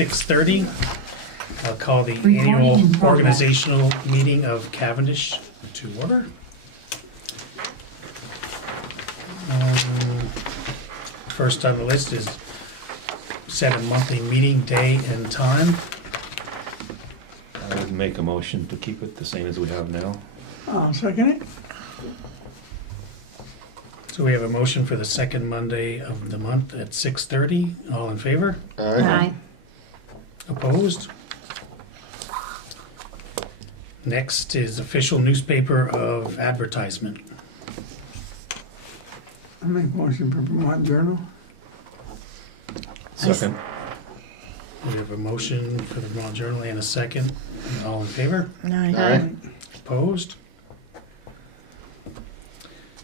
6:30. I'll call the annual organizational meeting of Cavendish to order. First on the list is set a monthly meeting day and time. I would make a motion to keep it the same as we have now. I'll second it. So we have a motion for the second Monday of the month at 6:30. All in favor? Aye. Opposed? Next is official newspaper of advertisement. I make motion for Vermont Journal. Second. We have a motion for the Vermont Journal and a second. All in favor? Aye. Opposed?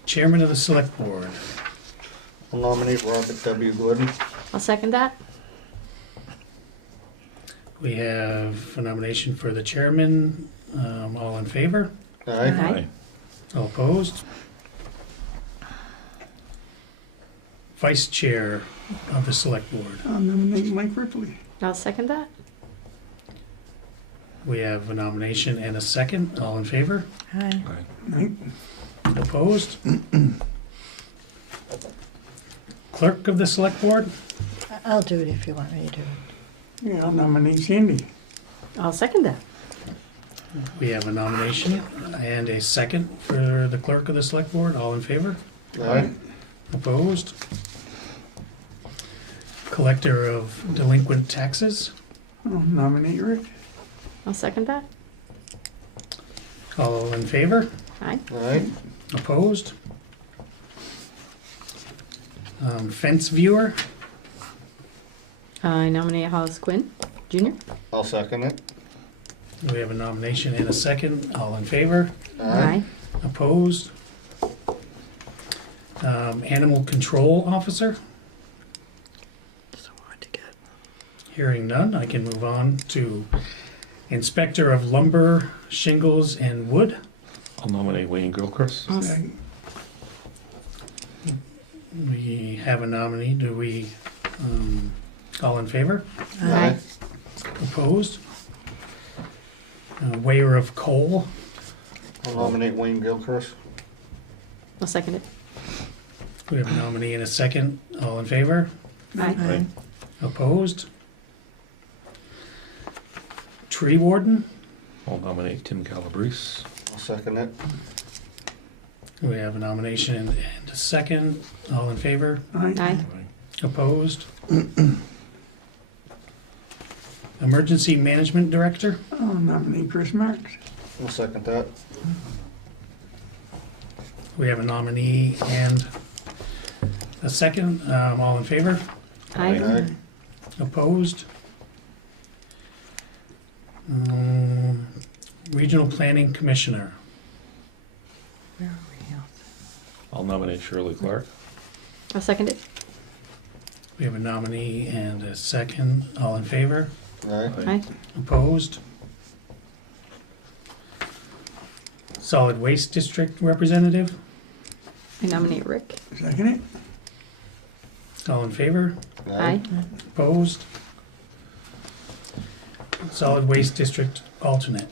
Chairman of the Select Board. I'll nominate Robert W. Glidden. I'll second that. We have a nomination for the chairman. All in favor? Aye. Aye. All opposed? Vice Chair of the Select Board. I'll nominate Mike Ripley. I'll second that. We have a nomination and a second. All in favor? Aye. Right? Opposed? Clerk of the Select Board. I'll do it if you want me to do it. Yeah, I'll nominate Sandy. I'll second that. We have a nomination and a second for the Clerk of the Select Board. All in favor? Aye. Opposed? Collector of delinquent taxes. I'll nominate Rick. I'll second that. All in favor? Aye. Aye. Opposed? Fence viewer. I nominate Hollis Quinn, Jr. I'll second it. We have a nomination and a second. All in favor? Aye. Opposed? Animal control officer. So hard to get. Hearing none, I can move on to inspector of lumber, shingles, and wood. I'll nominate Wayne Gilchrist. I'll Second. We have a nominee. Do we, all in favor? Aye. Opposed? Weigher of coal. I'll nominate Wayne Gilchrist. I'll second it. We have a nominee and a second. All in favor? Aye. Aye. Opposed? Tree warden. I'll nominate Tim Calabrese. I'll second it. We have a nomination and a second. All in favor? Aye. Aye. Opposed? Emergency management director. I'll nominate Chris Marks. I'll second that. We have a nominee and a second. All in favor? Aye. Aye. Opposed? Regional Planning Commissioner. Where are we now? I'll nominate Shirley Clark. I'll second it. We have a nominee and a second. All in favor? Aye. Aye. Opposed? Solid Waste District Representative. I nominate Rick. Second it. All in favor? Aye. Opposed? Solid Waste District Alternate.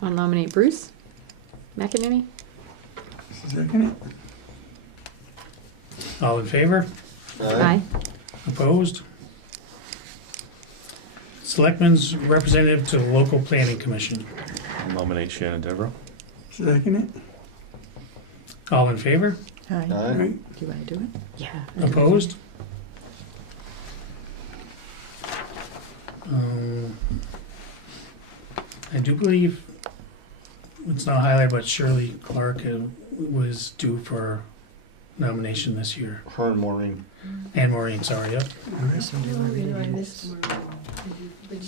I'll nominate Bruce McEnany. Second it. All in favor? Aye. Opposed? Selectmen's Representative to the Local Planning Commission. I'll nominate Shannon Devereux. Second it. All in favor? Aye. Aye. Right? Do you want to do it? Yeah. Opposed? I do believe it's not highlighted, but Shirley Clark was due for nomination this year. Her and Maureen. And Maureen, sorry, yep. So do I read it? But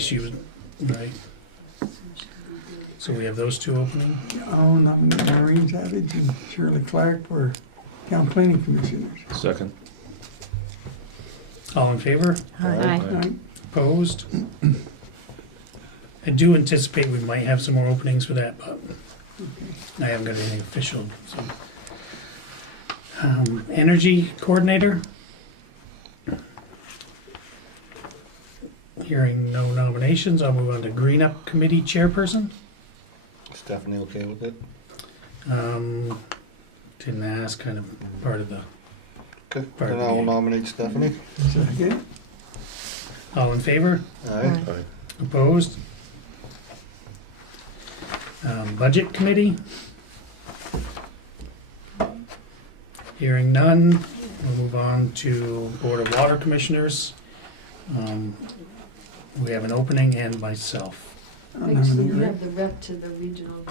she was, right. So we have those two opening. I'll nominate Maureen Savage and Shirley Clark for Town Planning Commissioners. Second. All in favor? Aye. Right? Opposed? I do anticipate we might have some more openings for that, but I haven't got anything official, so. Energy Coordinator. Hearing no nominations, I'll move on to Green Up Committee Chairperson. Stephanie okay with it? Didn't ask, kind of part of the, Okay, Pardon then I will me. nominate Stephanie. Second. all in favor? Aye. Aye. Opposed? Budget Committee? Hearing none, we'll move on to Board of Water Commissioners. We have an opening and myself. I'll Actually, nominate you Rick. have the rep to the regional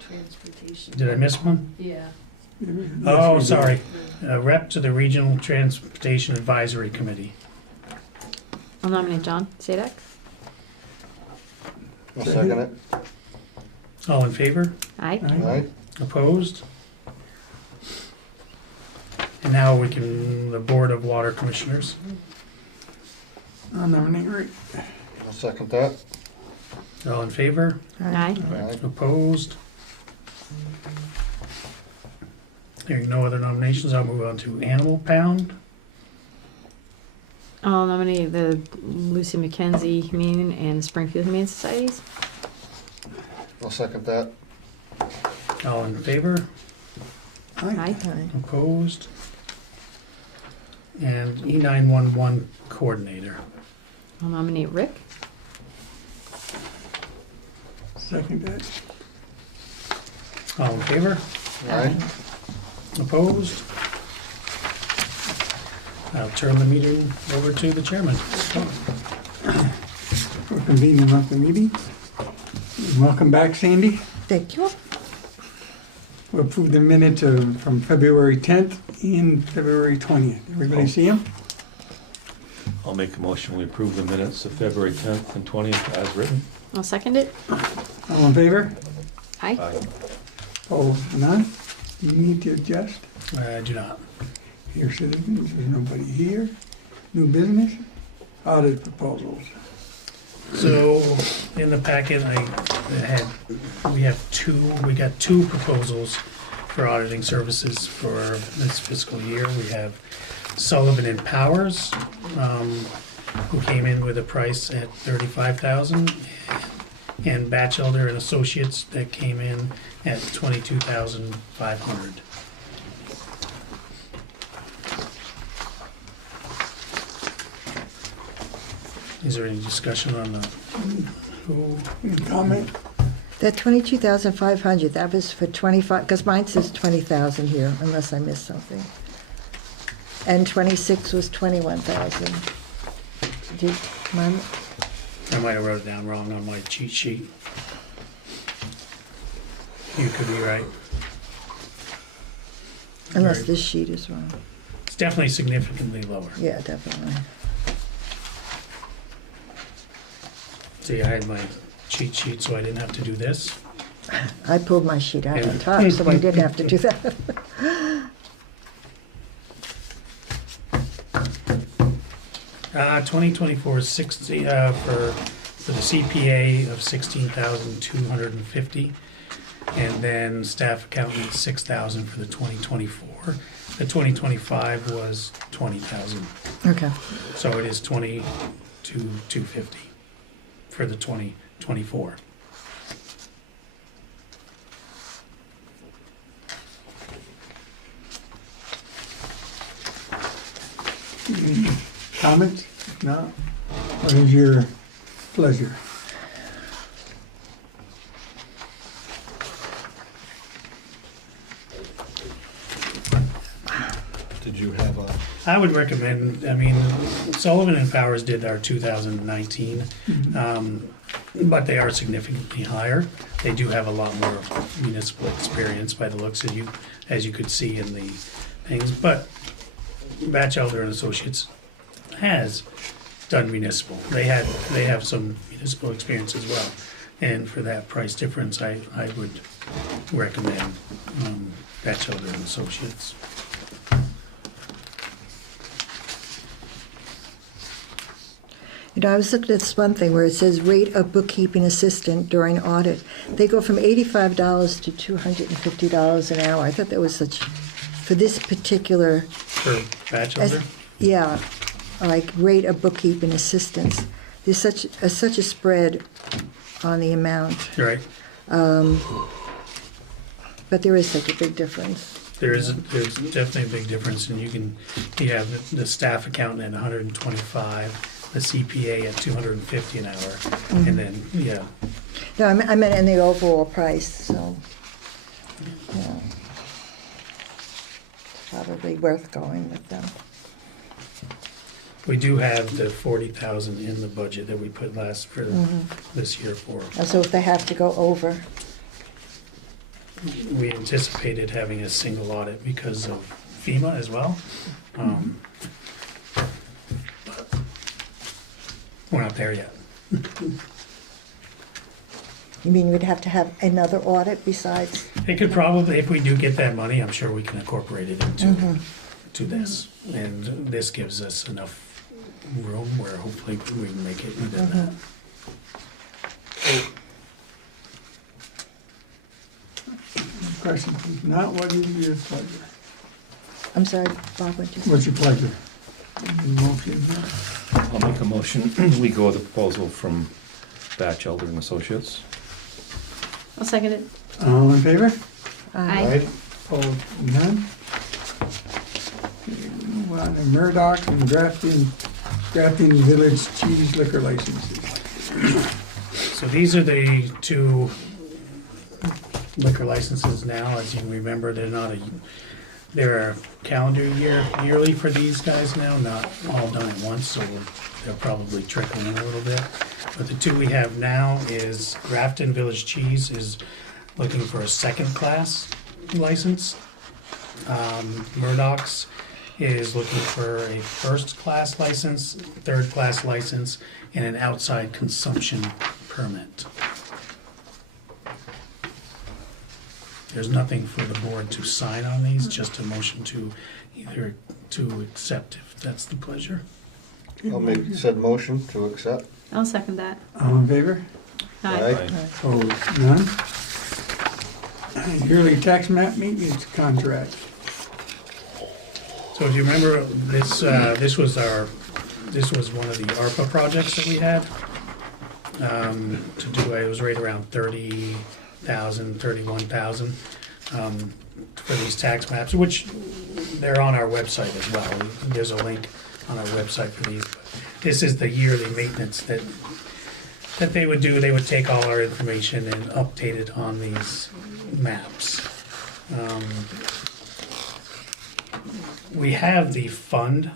transportation. Did I miss one? Yeah. Yes, Oh, we did. sorry. Rep to the Regional Transportation Advisory Committee. I'll nominate John Sadek. I'll second it. All in favor? Aye. Aye. Opposed? And now we can, the Board of Water Commissioners. I'll nominate Rick. I'll second that. All in favor? Aye. Aye. Opposed? Hearing no other nominations, I'll move on to Animal Pound. I'll nominate the Lucy McKenzie Humane and Springfield Humane Societies. I'll second that. All in favor? Aye. Opposed? And E911 Coordinator. I'll nominate Rick. Second that. All in favor? Aye. Opposed? I'll turn the meeting over to the chairman. We're convening of the meeting. Welcome back, Sandy. Thank you. We'll approve the minutes from February 10th and February 20th. Everybody see them? I'll make a motion, we approve the minutes of February 10th and 20th as written. I'll second it. All in favor? Aye. Aye. Oh, none? You need to adjust? I do not. Here, citizens, there's nobody here. New business? Audit proposals. So in the packet, we got two proposals for auditing services for this fiscal year. We have Sullivan and Powers, who came in with a price at $35,000, and Batchelder and Associates that came in at $22,500. Is there any discussion on who? Any comment? That 22,500, that was for 25, because mine says 20,000 here, unless I missed something. And 26 was 21,000. Did mine, I might have wrote it down wrong on my cheat sheet. You could be right. unless Right. this sheet is wrong. It's definitely significantly lower. Yeah, definitely. See, I had my cheat sheet, so I didn't have to do this. I pulled my sheet out on Yeah. top, so I didn't have to do that. 2024 is 60, for the CPA of 16,250, and then staff accountant 6,000 for the 2024. The 2025 was 20,000, Okay. so it is 22,250 for the 2024. Any comments? If not, what is your pleasure? Did you have a, I would recommend, I mean, Sullivan and Powers did our 2019, but they are significantly higher. They do have a lot more municipal experience by the looks of you, as you could see in the things. But Batchelder and Associates has done municipal. They have some municipal experience as well. And for that price difference, I would recommend Batchelder and Associates. You know, I was looking at this one thing where it says rate of bookkeeping assistant during audit. They go from $85 to $250 an hour. I thought that was such, for this particular, For Batchelder? yeah, like rate of bookkeeping assistants. there's such a spread on the amount, Right. but there is such a big difference. There's definitely a big difference, and you have the staff accountant at 125, the CPA at 250 an hour, and then, yeah, No, I meant in the overall price, so, yeah. Probably worth going with them. we do have the 40,000 in the budget that we put for this year for. And so if they have to go over, We anticipated having a single audit because of FEMA as well. But we're not there yet. you mean we'd have to have another audit besides? It could probably, if we do get that money, I'm sure we can incorporate it into to this. And this gives us enough room where hopefully we can make it within that. Questions? If not, what is your pleasure? I'm sorry, Bob, what'd you say? What's your pleasure? Motion, I'll make a motion, we go with the proposal from Batchelder and Associates. I'll second it. all in favor? Aye. Opposed, none? Okay, we move on to Murdoch and Grafton Village Cheese liquor licenses. So these are the two liquor licenses now. As you remember, they're a calendar yearly for these guys now, not all done at once, so they'll probably trickle in a little bit. But the two we have now is Grafton Village Cheese is looking for a second class license. Murdoch's is looking for a first class license, third class license, and an outside consumption permit. There's nothing for the board to sign on these, just a motion to either to accept if that's the pleasure. I'll make said motion to accept. I'll second that. All in favor? Aye. Opposed, none? Yearly tax map maintenance contract. So if you remember, this was one of the ARPA projects that we had. To do, it was right around 30,000, 31,000 for these tax maps, which they're on our website as well. There's a link on our website for these. This is the yearly maintenance that they would do. They would take all our information and update it on these maps. We have the fund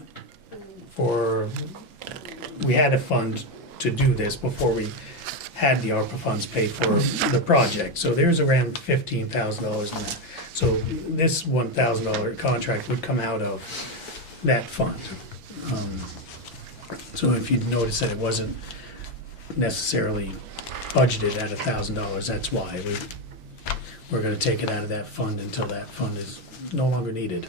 we had a fund to do this before we had the ARPA funds paid for the project. So there's around $15,000 in that. So this $1,000 contract would come out of that fund. So if you notice that it wasn't necessarily budgeted at $1,000, that's why we're gonna take it out of that fund until that fund is no longer needed.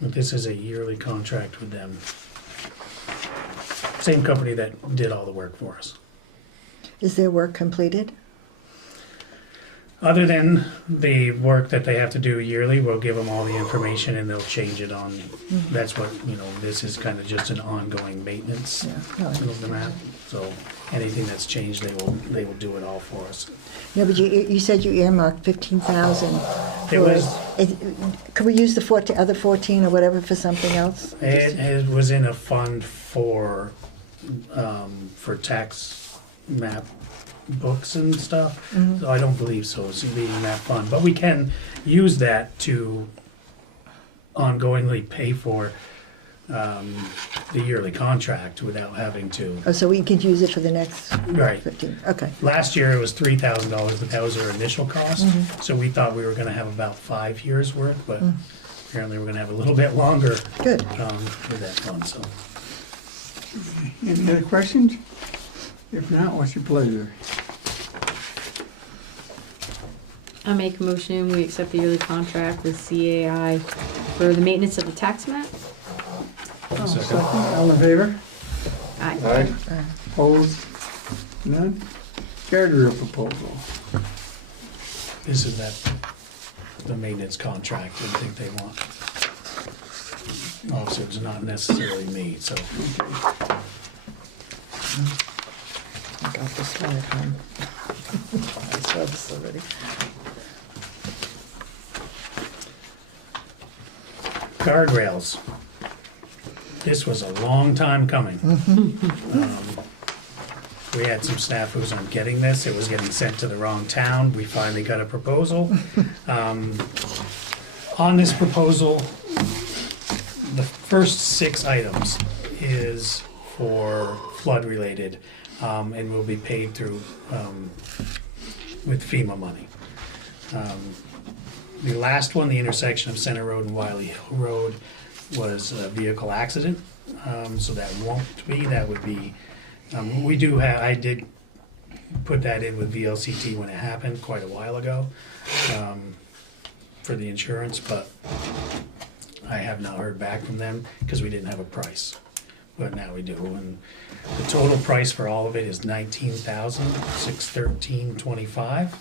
But this is a yearly contract with them. Same company that did all the work for us. Is their work completed? Other than the work that they have to do yearly, we'll give them all the information and they'll change it on, that's what, this is kind of just an ongoing maintenance Yeah. of the map. So anything that's changed, they will do it all for us. No, but you said you earmarked 15,000. It was, Could we use the other 14 or whatever for something else? it was in a fund for tax map books and stuff. So I don't believe so, it's leaving that fund. But we can use that to ongoingly pay for the yearly contract without having to. Oh, so we could use it for the next Right. 15, okay. Last year it was $3,000, but that was our initial cost. So we thought we were gonna have about 5 years worth, but apparently we're gonna have a little bit longer Good. with that fund, so. Any other questions? If not, what's your pleasure? I make a motion, we accept the yearly contract with CAI for the maintenance of the tax map. Second. All in favor? Aye. Aye. Opposed, none? Guardrail proposal. This is the maintenance contract I think they want. officers, not necessarily me, so. I got this one at home. I saw this already. Guardrails. This was a long time coming. We had some snafus on getting this. It was getting sent to the wrong town. We finally got a proposal. On this proposal, the first 6 items is for flood-related, and will be paid through, with FEMA money. The last one, the intersection of Center Road and Wiley Hill Road, was a vehicle accident, so that won't be, that would be, we do have, I did put that in with VLCT when it happened quite a while ago, for the insurance, but I have not heard back from them because we didn't have a price, but now we do, and the total price for all of it is $19,613.25.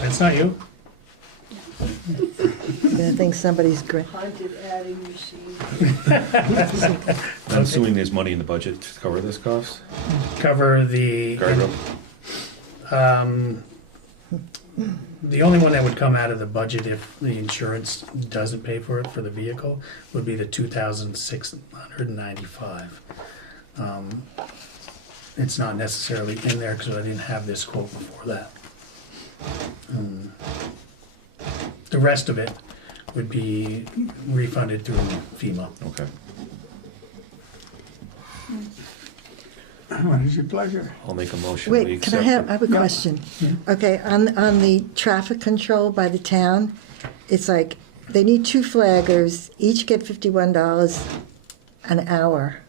That's not you. I think somebody's Haunted adding machine. I'm assuming there's money in the budget to cover this cost? Cover the. Guardrail? The only one that would come out of the budget if the insurance doesn't pay for it for the vehicle would be the $2,695. It's not necessarily in there because I didn't have this quote before that. The rest of it would be refunded through FEMA. Okay. What is your pleasure? I'll make a motion. We Wait, can I accept have a question? Okay, on the traffic control by the town, it's like, they need 2 flaggers, each get $51 an hour,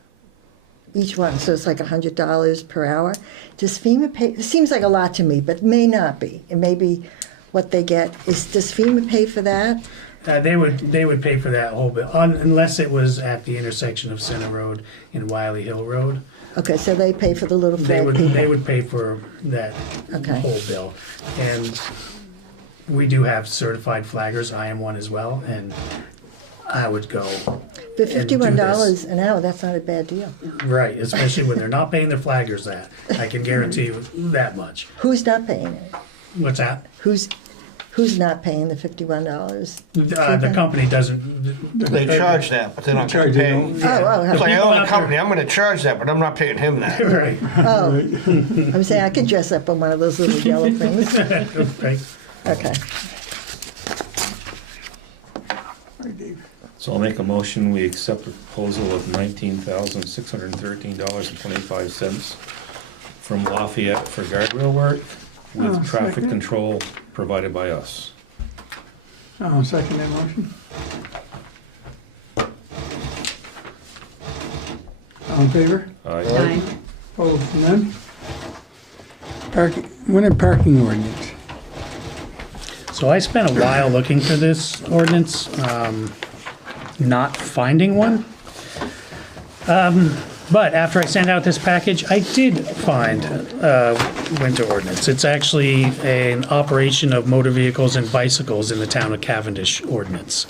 each one, so it's like $100 per hour. Does FEMA pay, it seems like a lot to me, but may not be. It may be what they get. Does FEMA pay for that? They would pay for that whole bill, unless it was at the intersection of Center Road and Wiley Hill Road. Okay, so they pay for the little flag people? They would pay for that Okay. whole bill. And we do have certified flaggers, I am one as well, and I would go But and do $51 an hour, that's not a bad deal. right, especially when they're not paying their flaggers that. I can guarantee you that much. Who's not paying it? What's that? Who's not paying the $51? The company doesn't. They charge that, but they're not gonna Charge pay. it. It's like I People own out the company, I'm gonna charge that, but I'm not paying him that. Right, Oh, I'm saying I could dress up on one of those little yellow things. right. Okay. Right, Dave. So I'll make a motion, we accept a proposal of $19,613.25 from Lafayette for guardrail work with Oh, traffic second. control provided by us. I'll second that motion. All in favor? Aye. Aye. Opposed, none? Parking ordinance. So I spent a while looking for this ordinance, not finding one. But after I sent out this package, I did find winter ordinance. It's actually an operation of motor vehicles and bicycles in the town of Cavendish ordinance.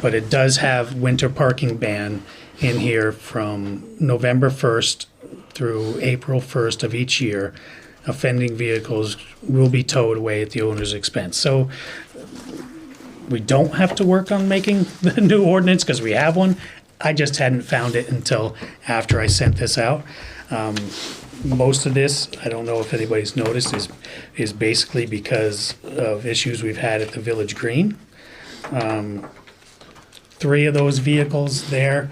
But it does have winter parking ban in here from November 1st through April 1st of each year. Offending vehicles will be towed away at the owner's expense. So we don't have to work on making the new ordinance because we have one. I just hadn't found it until after I sent this out. Most of this, I don't know if anybody's noticed, is basically because of issues we've had at the Village Green. 3 of those vehicles there,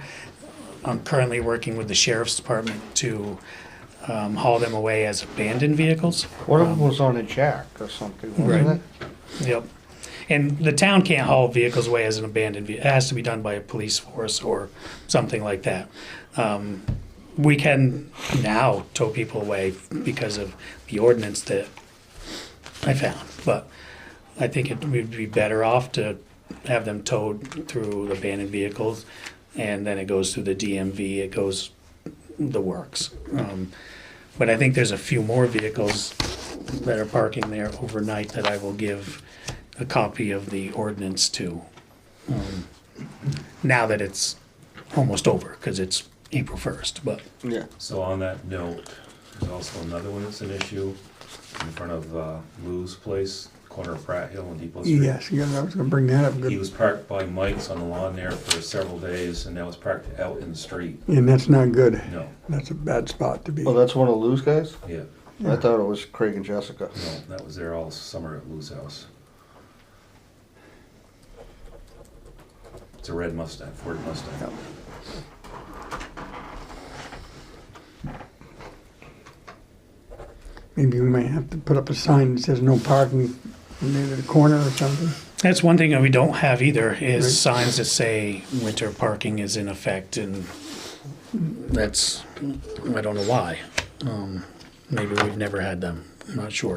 I'm currently working with the Sheriff's Department to haul them away as abandoned vehicles. One of them was on a jack or something, wasn't Right. it? Yep. And the town can't haul vehicles away as an abandoned vehicle. It has to be done by a police force or something like that. We can now tow people away because of the ordinance that I found. But I think it would be better off to have them towed through abandoned vehicles, and then it goes through the DMV, it goes the works. But I think there's a few more vehicles that are parking there overnight that I will give a copy of the ordinance to. Now that it's almost over, because it's April 1st, but Yeah. So on that note, there's also another one that's an issue in front of Lou's place, corner of Pratt Hill and Depot Street. Yes, yeah, I was gonna bring that up. He Good. was parked by Mike's on the lawn there for several days, and now it's parked out in the street. And that's not good. No, That's a bad spot to be. Oh, that's one of Lou's guys? yeah, I thought it was Craig and Jessica. no, that was there all summer at Lou's house. It's a red Mustang, Ford Mustang. Maybe we might have to put up a sign that says no parking near the corner or something. that's one thing that we don't have either, is Right. signs that say winter parking is in effect, and that's, I don't know why. Maybe we've never had them, I'm not sure.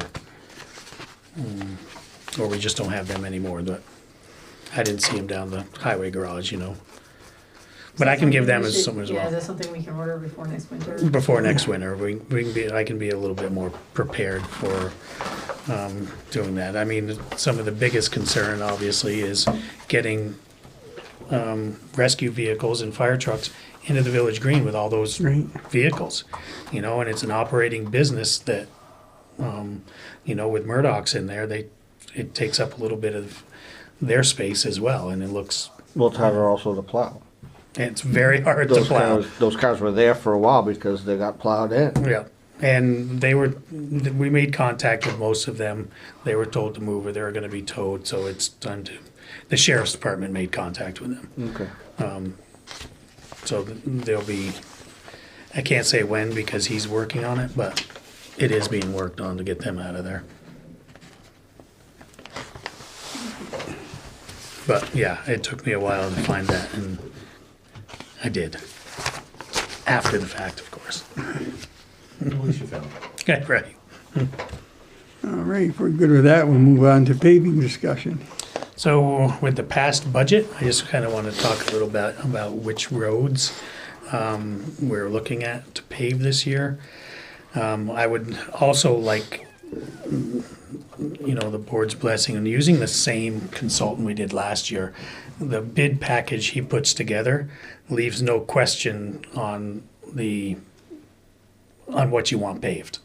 Or we just don't have them anymore, but I didn't see them down the highway garage, you know. But I can give them as some as Yeah, is well. that something we can order before next winter? Before next winter, we can be, I can be a little bit more prepared for doing that. I mean, some of the biggest concern obviously is getting rescue vehicles and fire trucks into the village green with all those Right. vehicles. You know, and it's an operating business that, you know, with Murdoch's in there, it takes up a little bit of their space as well, and it looks, Well, it's harder also to plow. it's very hard to plow. Those cars were there for a while because they got plowed in. Yeah, and we made contact with most of them. They were told to move or they were gonna be towed, so it's time to, the sheriff's department made contact with them. Okay. So there'll be, I can't say when because he's working on it, but it is being worked on to get them out of there. But yeah, it took me a while to find that, and I did. After the fact, of course. At least you found it. Okay, right. All right, if we're good with that, we'll move on to paving discussion. So with the past budget, I just kind of want to talk a little bit about which roads we're looking at to pave this year. I would also like, you know, the board's blessing on using the same consultant we did last year. The bid package he puts together leaves no question on what you want paved.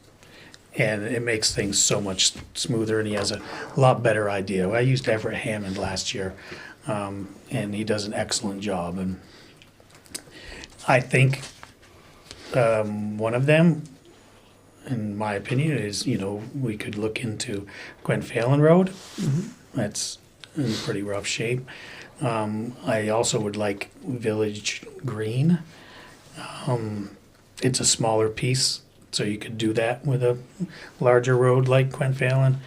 And it makes things so much smoother, and he has a lot better idea. I used Everett Hammond last year, and he does an excellent job. And I think one of them, in my opinion, is, you know, we could look into Gwen Phelan Road. That's in pretty rough shape. I also would like Village Green. It's a smaller piece, so you could do that with a larger road like Gwen Phelan.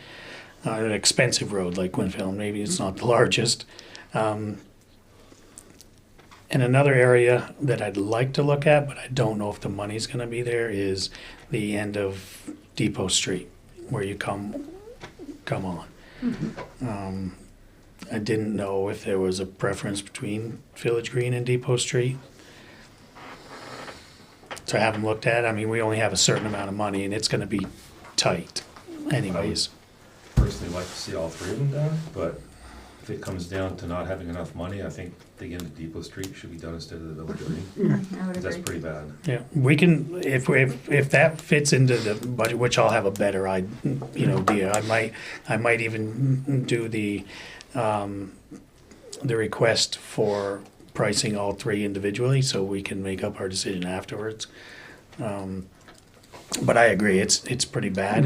An expensive road like Gwen Phelan, maybe it's not the largest. And another area that I'd like to look at, but I don't know if the money's gonna be there, is the end of Depot Street, where you come on. I didn't know if there was a preference between Village Green and Depot Street. So I haven't looked at it. I mean, we only have a certain amount of money, and it's gonna be tight anyways. Personally like to see all three of them done, but if it comes down to not having enough money, I think the end of Depot Street should be done instead of the Village Green. I would That's agree. pretty bad. Yeah, we can, if that fits into the budget, which I'll have a better idea. I might even do the request for pricing all three individually, so we can make up our decision afterwards. But I agree, it's pretty bad,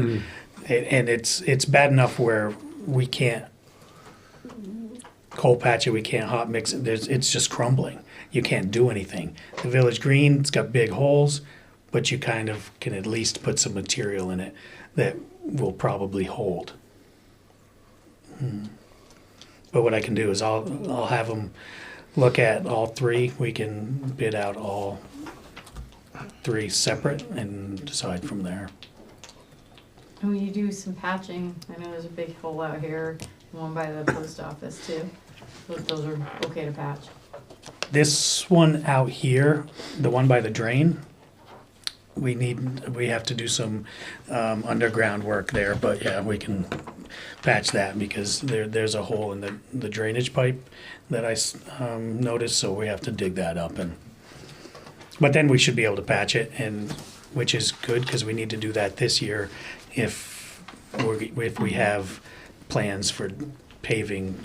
and it's bad enough where we can't coal patch it, we can't hot mix it. It's just crumbling. You can't do anything. The Village Green, it's got big holes, but you kind of can at least put some material in it that will probably hold. But what I can do is I'll have them look at all three. We can bid out all three separate and decide from there. And when you do some patching, I know there's a big hole out here, one by the post office too. Those are okay to patch. This one out here, the one by the drain, we have to do some underground work there, but yeah, we can patch that because there's a hole in the drainage pipe that I noticed, so we have to dig that up but then we should be able to patch it, and which is good because we need to do that this year if we have plans for paving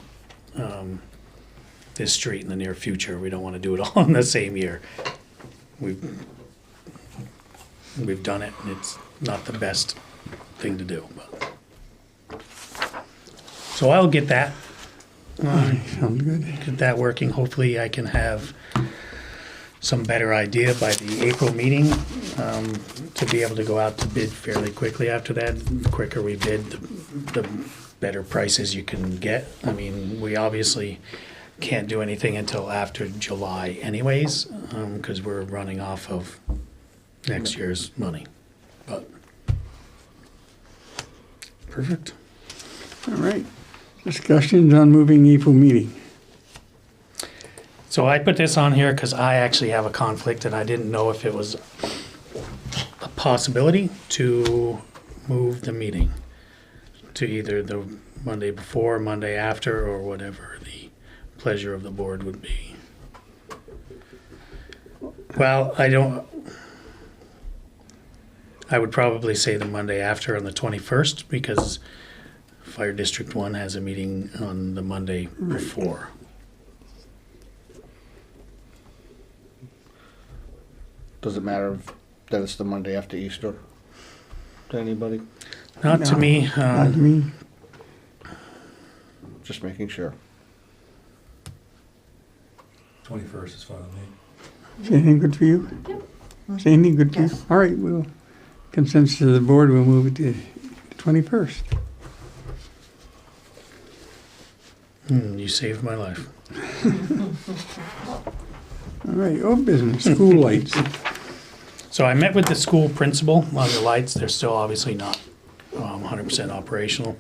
this street in the near future. We don't want to do it all in the same year. We've done it, and it's not the best thing to do. But. So I'll get that. Sounds good. Get that working. Hopefully I can have some better idea by the April meeting to be able to go out to bid fairly quickly after that. The quicker we bid, the better prices you can get. I mean, we obviously can't do anything until after July anyways, because we're running off of next year's money. But perfect. All right. Discussions on moving April meeting. So I put this on here because I actually have a conflict and I didn't know if it was a possibility to move the meeting to either the Monday before, Monday after, or whatever the pleasure of the board would be. Well, I would probably say the Monday after on the 21st because Fire District 1 has a meeting on the Monday before. Does it matter that it's the Monday after Easter to anybody? Not to me. Not to me. Just making sure. 21st is fine with me. Is anything good for you? Is anything good for you? Yes. All right, we'll, consensus of the board, we'll move it to the 21st. You saved my life. All right, old business, school lights. So I met with the school principal on the lights. They're still obviously not 100% operational.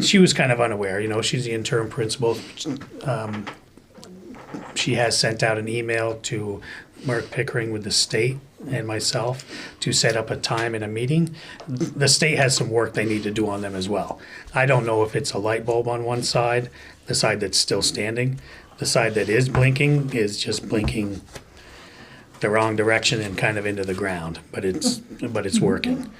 She was kind of unaware, you know, she's the interim principal. She has sent out an email to Mark Pickering with the state and myself to set up a time and a meeting. The state has some work they need to do on them as well. I don't know if it's a light bulb on one side, the side that's still standing. The side that is blinking is just blinking the wrong direction and kind of into the ground, but it's working.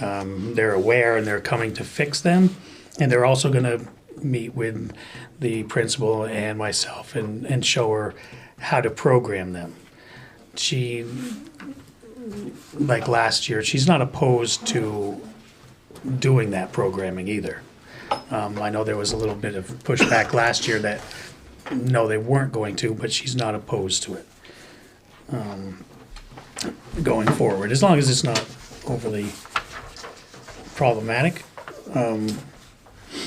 They're aware and they're coming to fix them, and they're also going to meet with the principal and myself and show her how to program them. She, like last year, she's not opposed to doing that programming either. I know there was a little bit of pushback last year that no, they weren't going to, but she's not opposed to it going forward, as long as it's not overly problematic.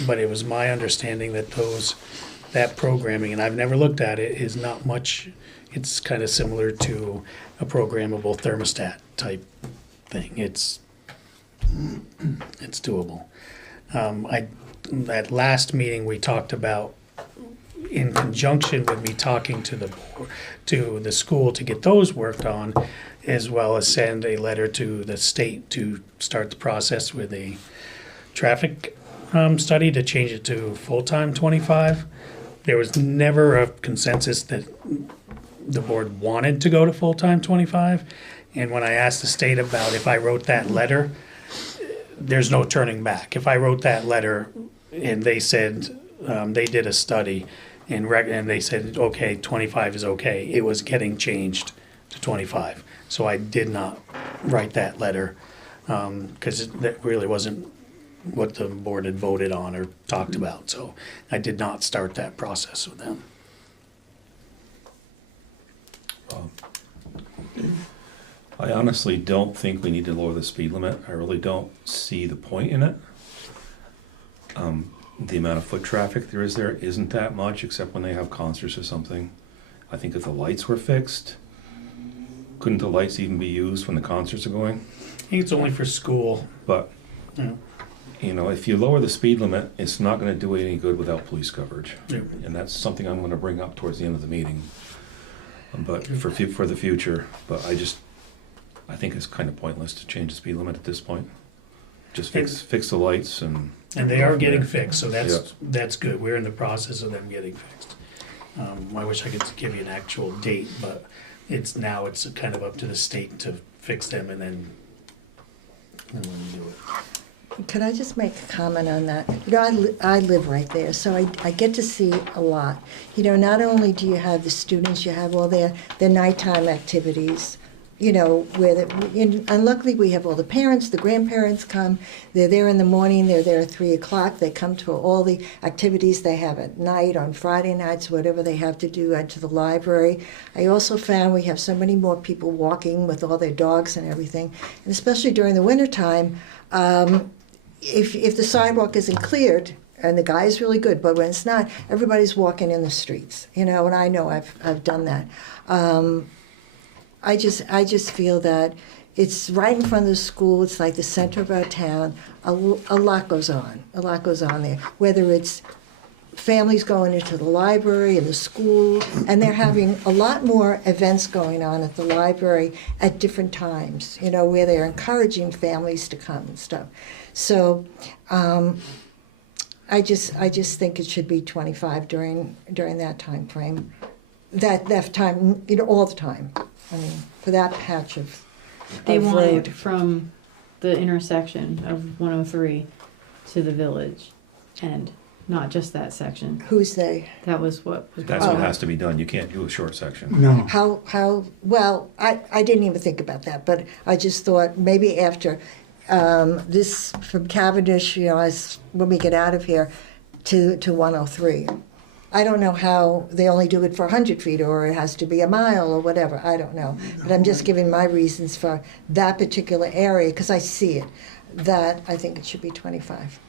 But it was my understanding that that programming, and I've never looked at it, is not much. It's kind of similar to a programmable thermostat type thing. It's doable. That last meeting we talked about, in conjunction with me talking to the school to get those worked on, as well as send a letter to the state to start the process with a traffic study to change it to full-time 25. There was never a consensus that the board wanted to go to full-time 25. And when I asked the state about if I wrote that letter, there's no turning back. If I wrote that letter and they said, they did a study and they said, okay, 25 is okay, it was getting changed to 25. So I did not write that letter because that really wasn't what the board had voted on or talked about. So I did not start that process with them. I honestly don't think we need to lower the speed limit. I really don't see the point in it. The amount of foot traffic there isn't that much, except when they have concerts or something. I think if the lights were fixed, couldn't the lights even be used when the concerts are going? I think it's only for school. But, Yeah. you know, if you lower the speed limit, it's not gonna do any good without police coverage. Yeah. And that's something I'm gonna bring up towards the end of the meeting. But for the future, but I think it's kind of pointless to change the speed limit at this point. Just fix the lights and. And they go are from getting there. fixed, so that's good. We're in the process of them getting fixed. I wish I could give you an actual date, but it's kind of up to the state to fix them and then do it. Could I just make a comment on that? You know, I live right there, so I get to see a lot. You know, not only do you have the students, you have all their nighttime activities, you know, and luckily we have all the parents, the grandparents come, they're there in the morning, they're there at 3 o'clock, they come to all the activities they have at night, on Friday nights, whatever they have to do, to the library. I also found we have so many more people walking with all their dogs and everything, and especially during the wintertime, if the sidewalk isn't cleared, and the guy is really good, but when it's not, everybody's walking in the streets, you know, and I know I've done that. I just feel that it's right in front of the school. It's like the center of our town. A lot goes on. A lot goes on there. Whether it's families going into the library and the school, and they're having a lot more events going on at the library at different times, you know, where they're encouraging families to come and stuff. So I just think it should be 25 during that time frame. That time, you know, all the time. I mean, for that patch of They want road. it from the intersection of 103 to the village end, not just that section. Who's they? That was what was That's what Oh. has to be done. You can't do a short section. No. How, well, I didn't even think about that, but I just thought maybe after this, from Cavendish, you know, when we get out of here, to 103. I don't know how they only do it for 100 feet, or it has to be a mile, or whatever, I don't know. But I'm just giving my reasons for that particular area, because I see it, that I think it should be 25.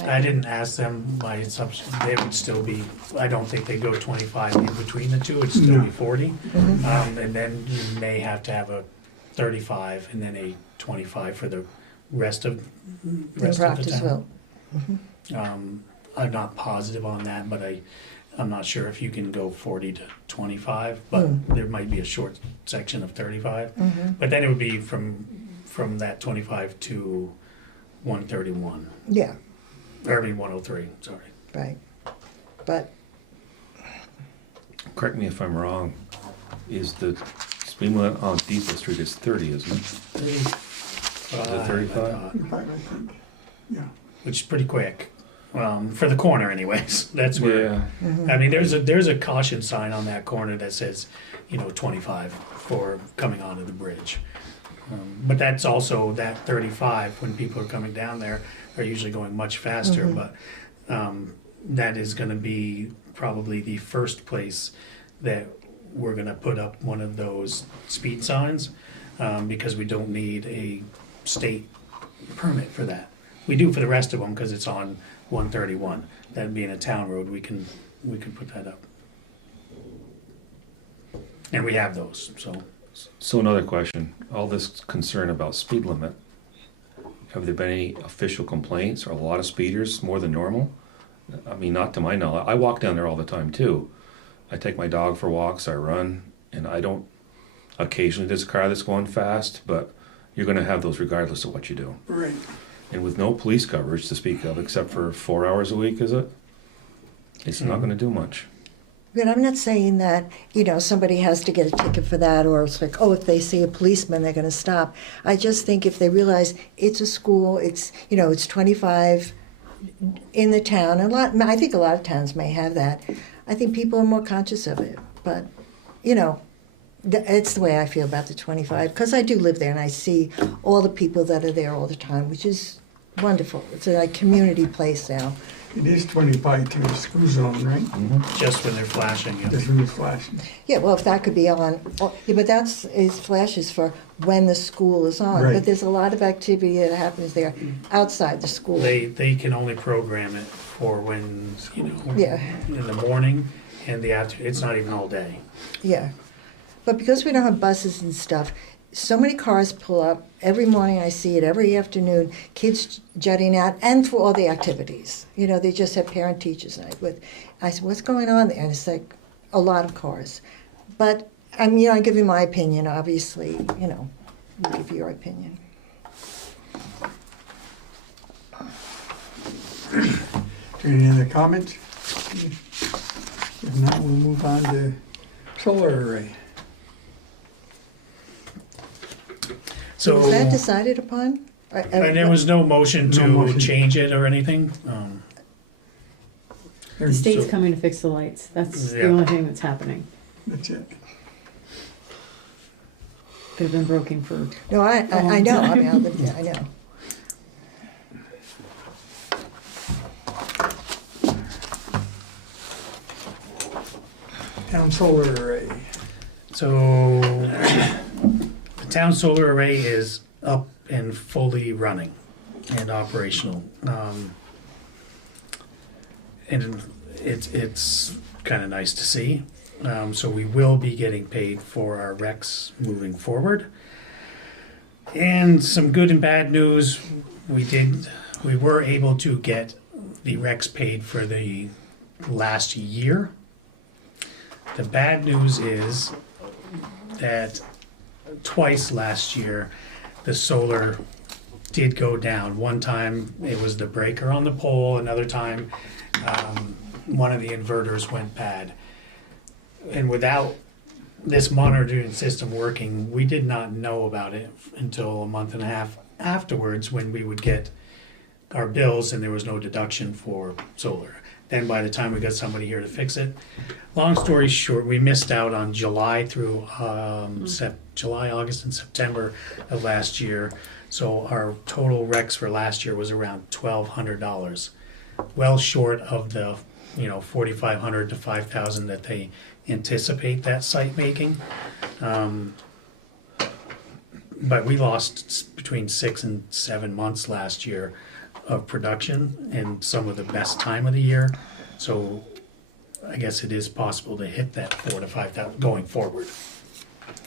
I didn't ask them, my assumption, they would still be, I don't think they go 25 in between the two, it'd still No. be 40. Mhm. And then you may have to have a 35 and then a 25 for the rest of In the Proctorsville. town. I'm not positive on that, but I'm not sure if you can go 40 to 25, but there might be a short section of 35. Mhm. But then it would be from that 25 to 131, Yeah, or I mean 103, sorry. right. But Correct me if I'm wrong, is the speed limit on Depot Street is 30, isn't it? 35, 35? I thought, 25, I think. Yeah. which is pretty quick, for the corner anyways. That's where, I mean, there's a caution sign on that corner that says, 25 for coming onto the bridge. But that's also, that 35, when people are coming down there, are usually going much faster, but that is gonna be probably the first place that we're gonna put up one of those speed signs, because we don't need a state permit for that. We do for the rest of them, because it's on 131. That being a town road, we can put that up. And we have those, so. So another question, all this concern about speed limit, have there been any official complaints or a lot of speeders, more than normal? I mean, not to my knowledge, I walk down there all the time too. I take my dog for walks, I run, and occasionally there's a car that's going fast, but you're gonna have those regardless of what you do. Right. And with no police coverage to speak of, except for 4 hours a week, is it? It's not gonna do much. But I'm not saying that, somebody has to get a ticket for that, or it's like, if they see a policeman, they're going to stop. I just think if they realize it's a school, it's 25 in the town, I think a lot of towns may have that. I think people are more conscious of it. But, it's the way I feel about the 25, because I do live there and I see all the people that are there all the time, which is wonderful. It's a community place now. It is 25 to the school zone, right? Just when they're flashing, yeah. Just when it's flashing. Yeah, well, if that could be on, but that's flashes for when the school is on. Right. But there's a lot of activity that happens there outside the school. They can only program it for when, Yeah. in the morning and the after, it's not even all day. Yeah. But because we don't have buses and stuff, so many cars pull up. Every morning I see it, every afternoon, kids jutting out, and for all the activities. They just have parent-teachers night. I said, what's going on there? And it's like, a lot of cars. But, I mean, I give you my opinion, obviously, you know, you give your opinion. Any other comments? If not, we'll move on to solar array. So, Was that decided upon? and there was no motion No to motion. change it or anything. The state's So- coming to fix the lights. That's the Yeah. only thing that's happening. That's it. They've been broken for, No, I know, I mean, I live there, I know. Town solar array. So, the town solar array is up and fully running and operational. And it's kind of nice to see. So we will be getting paid for our recs moving forward. And some good and bad news, we were able to get the recs paid for the last year. The bad news is that twice last year, the solar did go down. One time, it was the breaker on the pole. Another time, one of the inverters went bad. And without this monitoring system working, we did not know about it until a month and a half afterwards, when we would get our bills and there was no deduction for solar. Then by the time we got somebody here to fix it, long story short, we missed out on July through July, August, and September of last year. So our total recs for last year was around $1,200, well short of the $4,500 to $5,000 that they anticipate that site making. But we lost between 6 and 7 months last year of production and some of the best time of the year. So I guess it is possible to hit that 4,000 to 5,000 going forward.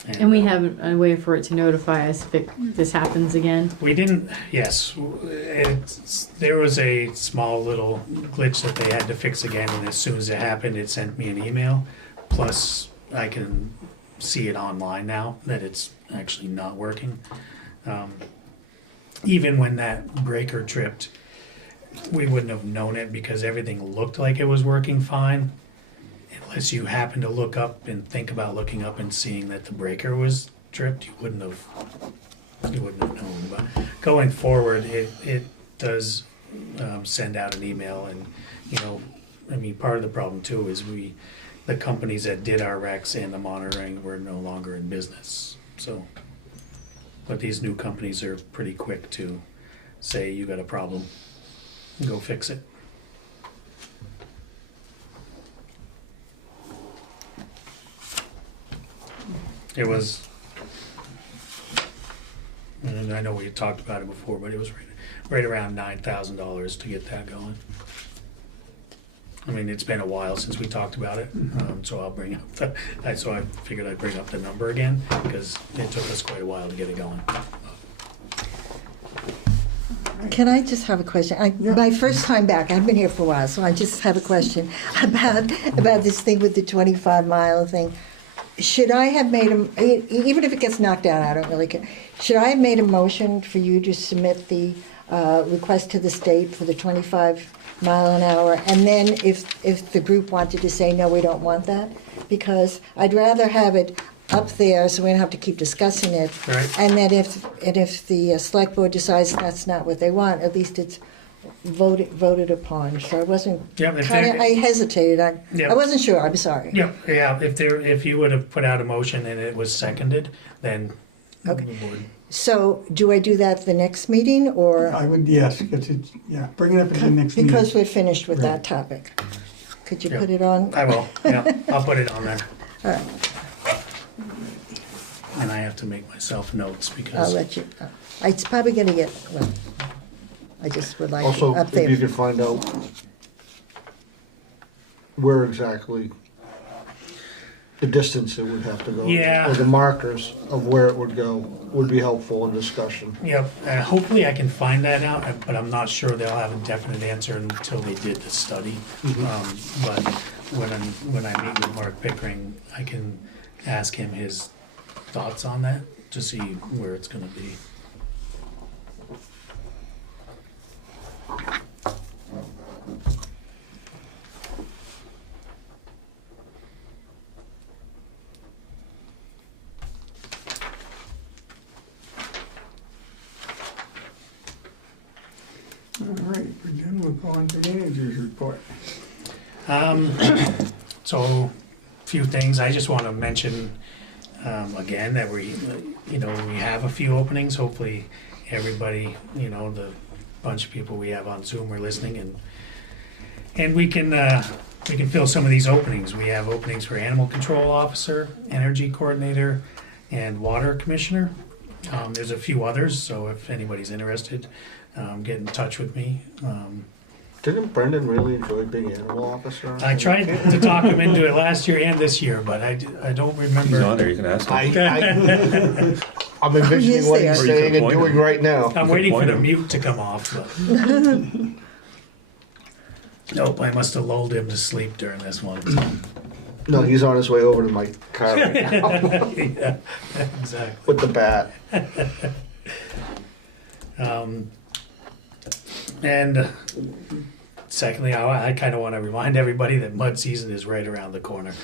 and we have a way for it to notify us if this happens again. We didn't, yes. There was a small little glitch that they had to fix again, and as soon as it happened, it sent me an email. Plus, I can see it online now that it's actually not working. Even when that breaker tripped, we wouldn't have known it because everything looked like it was working fine. Unless you happen to look up and think about looking up and seeing that the breaker was tripped, you wouldn't have known. But going forward, it does send out an email, and part of the problem too is the companies that did our recs and the monitoring were no longer in business. So, but these new companies are pretty quick to say you got a problem, go fix it. It was, and I know we had talked about it before, but it was right around $9,000 to get that going. I mean, it's been a while since we talked about it, so I'll bring up so I figured I'd bring up the number again, because it took us quite a while to get it going. Can I just have a question? My first time back, I've been here for a while, so I just have a question about this thing with the 25-mile thing. Should I have made even if it gets knocked down, I don't really care. Should I have made a motion for you to submit the request to the state for the 25-mile-an-hour, and then if the group wanted to say, no, we don't want that? Because I'd rather have it up there so we don't have to keep discussing it. Right. And that if the select board decides that's not what they want, at least it's voted upon. So I wasn't, Yep, if kinda, there- I hesitated. Yep. I wasn't sure, I'm sorry. Yeah. If you would have put out a motion and it was seconded, then Okay. we would. So do I do that at the next meeting, or? I would, yes, because it's, bring it up at the next meeting. Because we're finished with Right. that topic. Could you Yep. put it on? I will, yeah, I'll put it on there. All right, And I have to make myself notes I'll because, let you, it's probably gonna get, well, I just would like it Also, up if you there. could find out where exactly the distance it would have to go. Yeah. Or the markers of where it would go would be helpful in discussion. yep, hopefully I can find that out, but I'm not sure they'll have a definite answer until they did the study. But when I meet with Mark Pickering, I can ask him his thoughts on that to see where it's gonna be. All right, we're done. We'll go on to manager's report. So, a few things. I just want to mention again that we have a few openings. Hopefully, everybody, the bunch of people we have on Zoom are listening, and we can fill some of these openings. We have openings for animal control officer, energy coordinator, and water commissioner. There's a few others, so if anybody's interested, get in touch with me. Didn't Brendan really enjoy being animal officer? I tried to talk him into it last year and this year, but I don't He's on remember. there, you can ask him. I'm envisioning Yes, what they he's are. Or you saying can and point doing him. right now. I'm waiting for Point the him. mute to come off, but nope, I must have lulled him to sleep during this one. No, he's on his way over to my car right now Yeah, exactly. with the bat. And secondly, I kind of want to remind everybody that mud season is right around the corner.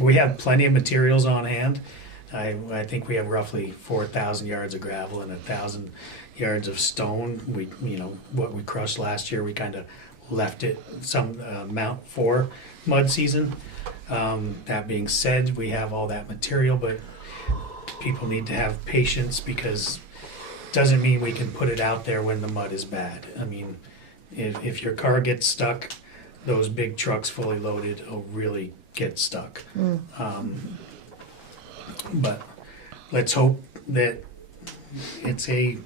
We have plenty of materials on hand. I think we have roughly 4,000 yards of gravel and 1,000 yards of stone. What we crushed last year, we kind of left it some amount for mud season. That being said, we have all that material, but people need to have patience because doesn't mean we can put it out there when the mud is bad. I mean, if your car gets stuck, those big trucks fully loaded will really get stuck. But let's hope that it's a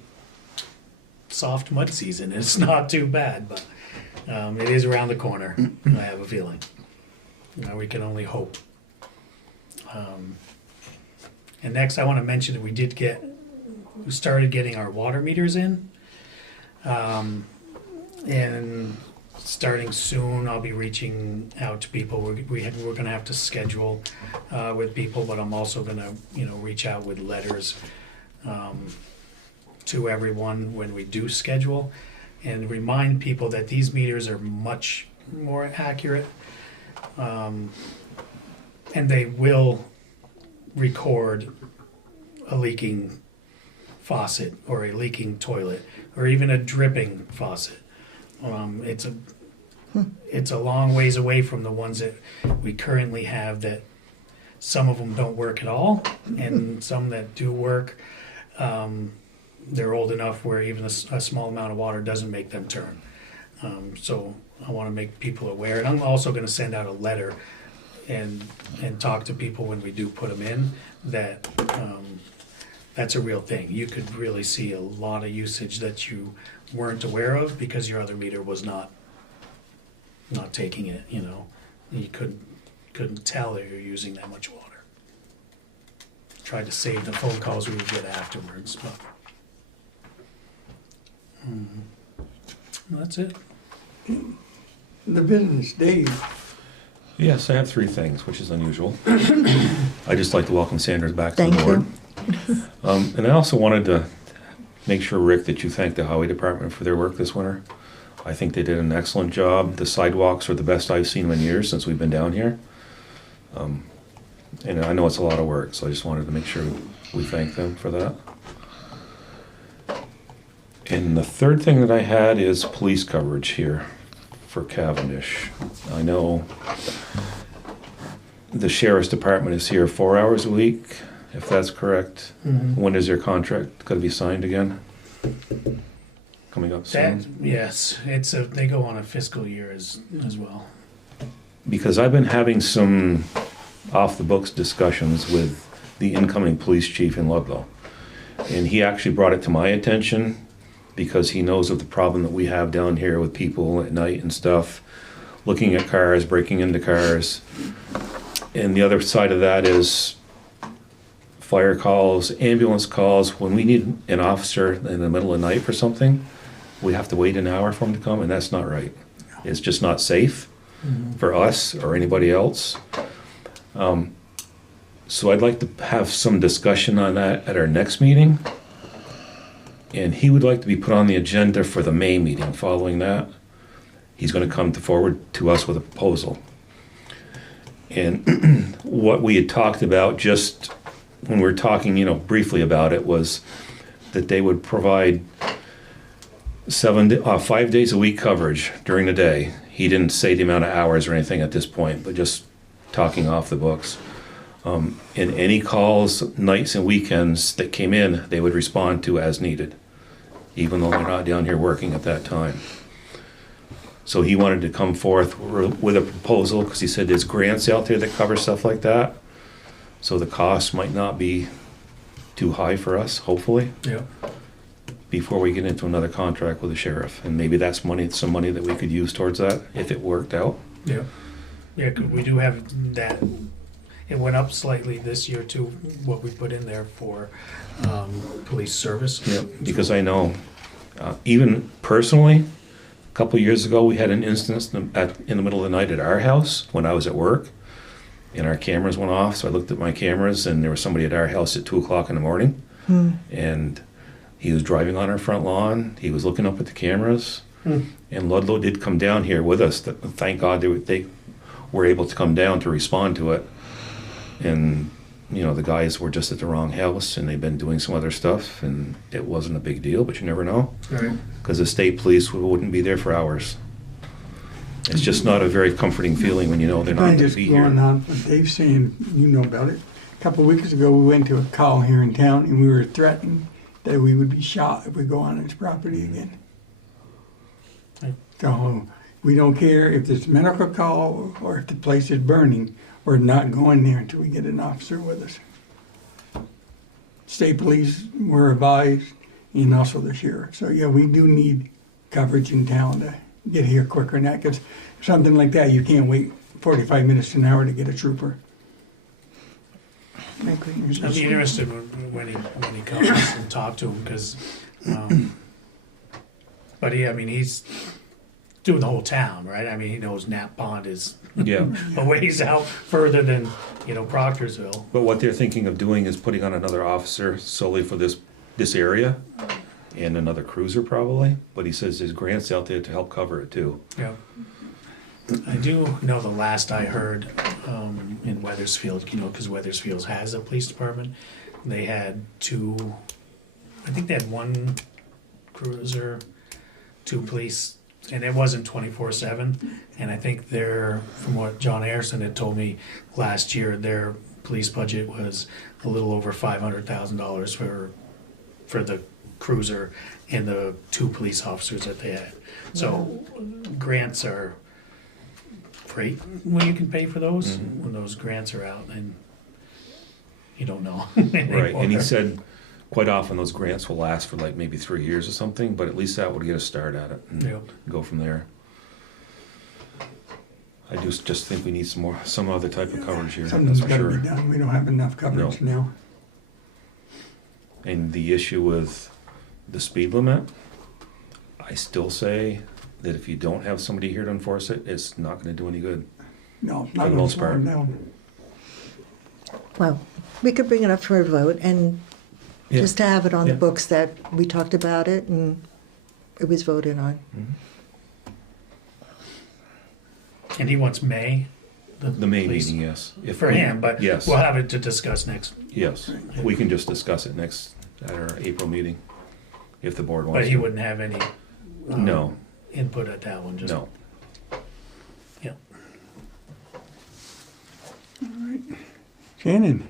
soft mud season. It's not too bad, but it is around the corner. I have a feeling. We can only hope. And next, I want to mention that we started getting our water meters in. And starting soon, I'll be reaching out to people. We're going to have to schedule with people, but I'm also going to reach out with letters to everyone when we do schedule, and remind people that these meters are much more accurate, and they will record a leaking faucet or a leaking toilet or even a dripping faucet. It's a long ways away from the ones that we currently have, that some of them don't work at all, and some that do work, they're old enough where even a small amount of water doesn't make them turn. So I want to make people aware, and I'm also going to send out a letter and talk to people when we do put them in, that that's a real thing. You could really see a lot of usage that you weren't aware of because your other meter was not taking it. You couldn't tell that you're using that much water. Tried to save the phone calls we would get afterwards, but that's it. The business, Dave. Yes, I have 3 things, which is unusual. I'd just like to welcome Sanders back to Thank the board. you. And I also wanted to make sure, Rick, that you thank the highway department for their work this winter. I think they did an excellent job. The sidewalks are the best I've seen them in years since we've been down here. And I know it's a lot of work, so I just wanted to make sure we thank them for that. And the third thing that I had is police coverage here for Cavendish. I know the sheriff's department is here 4 hours a week, if that's correct. When is their contract going to be signed again? Coming up soon? Yes, they go on a fiscal year as well. Because I've been having some off-the-books discussions with the incoming police chief in Ludlow. And he actually brought it to my attention because he knows of the problem that we have down here with people at night and stuff, looking at cars, breaking into cars. And the other side of that is fire calls, ambulance calls. When we need an officer in the middle of the night for something, we have to wait an hour for him to come, and that's not right. It's just not safe. for us or anybody else. So I'd like to have some discussion on that at our next meeting. And he would like to be put on the agenda for the May meeting following that. He's gonna come forward to us with a proposal. And what we had talked about just when we were talking, briefly about it, was that they would provide 5 days a week coverage during the day. He didn't say the amount of hours or anything at this point, but just talking off the books. And any calls, nights and weekends that came in, they would respond to as needed, even though they're not down here working at that time. So he wanted to come forth with a proposal, because he said there's grants out there that cover stuff like that. So the cost might not be too high for us, hopefully, Yeah. before we get into another contract with the sheriff. And maybe that's some money that we could use towards that, if it worked out. Yeah. Yeah, 'cause we do have that. It went up slightly this year too, what we put in there for police service. Yeah, because I know, even personally, a couple of years ago, we had an instance in the middle of the night at our house when I was at work, and our cameras went off. So I looked at my cameras, and there was somebody at our house at 2 o'clock in the morning, and he was driving on our front lawn. He was looking up at the cameras, and Ludlow did come down here with us. Thank God they were able to come down to respond to it. And, the guys were just at the wrong house, and they've been doing some other stuff, and it wasn't a big deal, but you never know. Right. Because the state police wouldn't be there for hours. It's just not a very comforting feeling when you know they're not I'm going to just be going here. on what Dave's saying, you know about it. A couple of weeks ago, we went to a call here in town, and we were threatened that we would be shot if we go on his property again. Right. So we don't care if it's a medical call or if the place is burning. We're not going there until we get an officer with us. State police were advised, and also the sheriff. So yeah, we do need coverage in town to get here quicker than that, because something like that, you can't wait 45 minutes to an hour to get a trooper. I agree. I'd be interested when he comes and talk to him, because, but he's doing the whole town, right? I mean, he knows Knapp Pond is Yeah, a ways out further than, Proctorsville. but what they're thinking of doing is putting on another officer solely for this area, and another cruiser probably. But he says there's grants out there to help cover it too. Yeah. I do know the last I heard in Weathersfield, because Weathersfield has a police department, they had I think they had one cruiser, 2 police, and it wasn't 24/7. And I think from what John Ayerson had told me last year, their police budget was a little over $500,000 for the cruiser and the 2 police officers that they had. So grants are great when you can pay for those. When those grants are out, and you don't know. Right, and he said quite often those grants will last for like maybe 3 years or something, but at least that would get a start at it and Yeah. go from there. I just think we need some other type of coverage here, Something's that's for gotta be sure. done. We don't have enough coverage now. And the issue with the speed limit, I still say that if you don't have somebody here to enforce it, it's not gonna do any good. No, For not the gonna most slow part. them down. Well, we could bring it up for a vote, and Yeah. just to have it on the Yeah. books that we talked about it and it was voted on. Mhm. And he wants May. The May police- meeting, yes. If For we- him, but Yes, we'll have it to discuss next. yes. We can just discuss it at our April meeting, if the board wants But to. he wouldn't have any No, input at that one, just. no. Yeah. Shannon,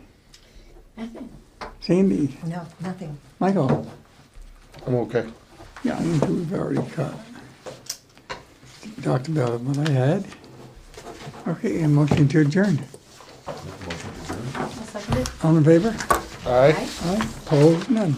Nothing. Sandy, No, nothing. Michael. I'm okay. Yeah, I think we've already talked about what I had. Okay, and motion to adjourn. I'll second it. All in favor? All right. Aye. Opposed? None.